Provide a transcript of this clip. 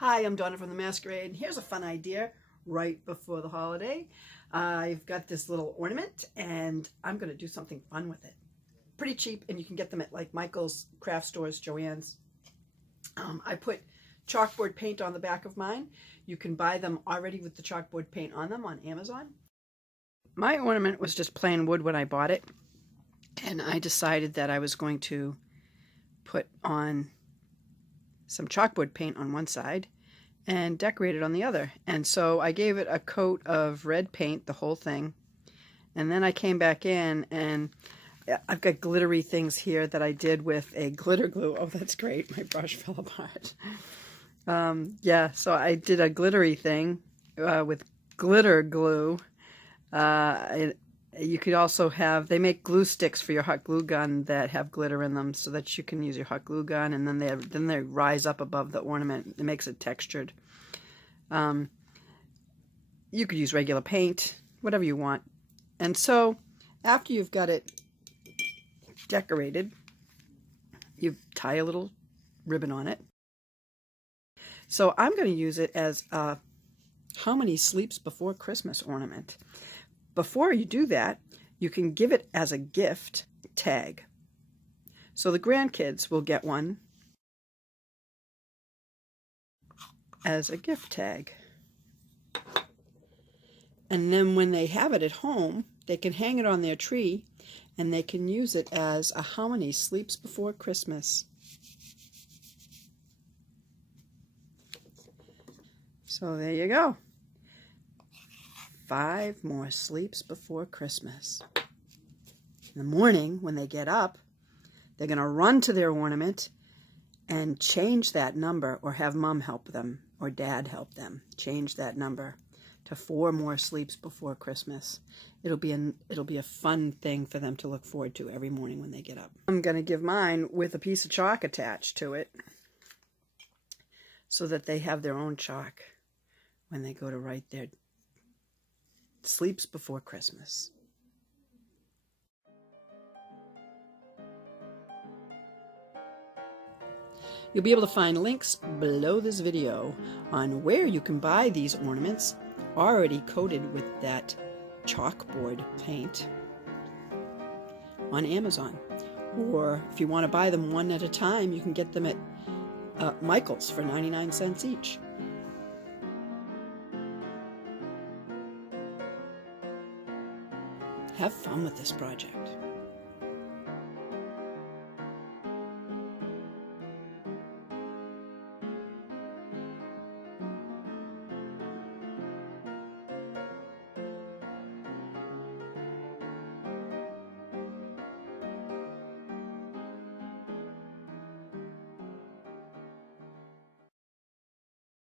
Hi, I'm Donna from the Masquerade, and here's a fun idea right before the holiday. I've got this little ornament, and I'm going to do something fun with it. Pretty cheap, and you can get them at like Michael's craft stores, Joann's. I put chalkboard paint on the back of mine. You can buy them already with the chalkboard paint on them on Amazon. My ornament was just plain wood when I bought it, and I decided that I was going to put on some chalkboard paint on one side and decorate it on the other. And so I gave it a coat of red paint, the whole thing. And then I came back in and I've got glittery things here that I did with a glitter glue. Oh, that's great. My brush fell apart. Yeah, so I did a glittery thing with glitter glue. You could also have, they make glue sticks for your hot glue gun that have glitter in them so that you can use your hot glue gun, and then they rise up above the ornament. It makes it textured. You could use regular paint, whatever you want. And so after you've got it decorated, you tie a little ribbon on it. So I'm going to use it as a How Many Sleeps Before Christmas ornament. Before you do that, you can give it as a gift tag. So the grandkids will get one as a gift tag. And then when they have it at home, they can hang it on their tree and they can use it as a How Many Sleeps Before Christmas. So there you go. 5 more sleeps before Christmas. In the morning, when they get up, they're going to run to their ornament and change that number, or have Mom help them, or Dad help them change that number to 4 more sleeps before Christmas. It'll be a fun thing for them to look forward to every morning when they get up. I'm going to give mine with a piece of chalk attached to it so that they have their own chalk when they go to write their sleeps before Christmas. You'll be able to find links below this video on where you can buy these ornaments already coated with that chalkboard paint on Amazon. Or if you want to buy them one at a time, you can get them at Michael's for 99 cents each. Have fun with this project.